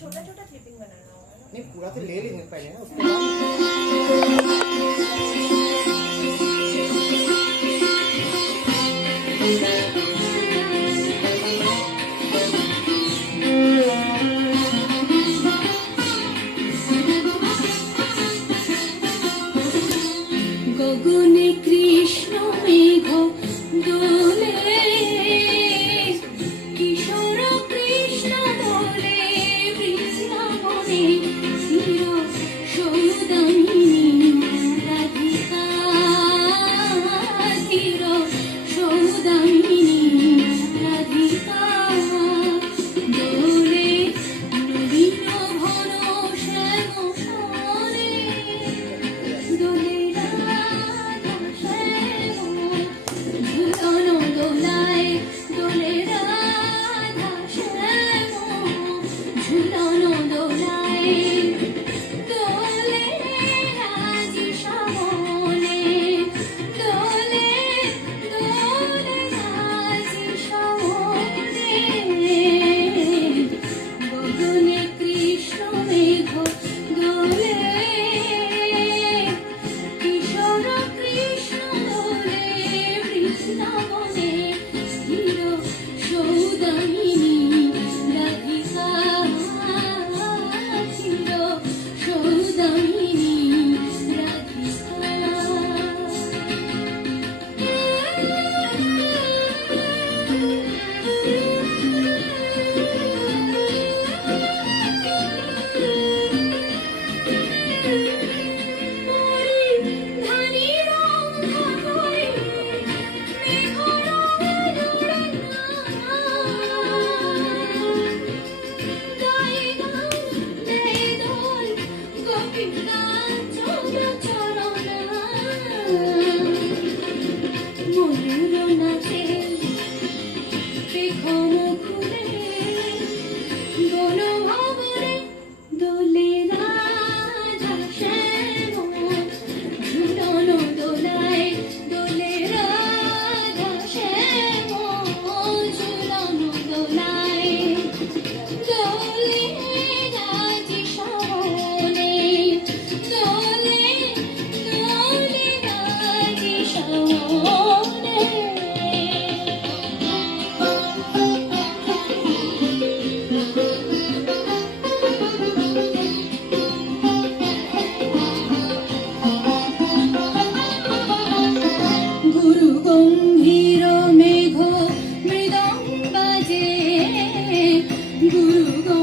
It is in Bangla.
छोटा छोटा क्लिपिंग बनाना होगा ना। नहीं पूरा तो ले लेंगे पहले ना उसके बाद গগনে কৃষ্ণ মেঘ দোলে কিশোর কৃষ্ণ বলে বৃন্দাবনে চির সৌদামিনী রাধিকা চির সৌদামিনী রাধিকা দোলে নবীন ঘন শ্যাম সরে দোলে রাধা শ্যাম ঝুলনো দোলায় দোলে রাধা শ্যাম ঝুলনো দোলায় দোলে রাজি শ্যামনে দোলে দোলে রাজি শ্যামনে গগনে কৃষ্ণ মেঘ দোলে কিশোর কৃষ্ণ দোলে বৃন্দাবনে স্থির সৌদামিনী রাধিকা চির সৌদামিনী রাধিকা দোলে রাধা শ্যাম ঝুলনো দোলায় দোলে রাধা শ্যাম ঝুলনো দোলায় দোলে রাজি শ্যামনে দোলে দোলে রাজি শ্যামনে গুরু গম্ভীর মেঘ মৃদং বাজে গুরু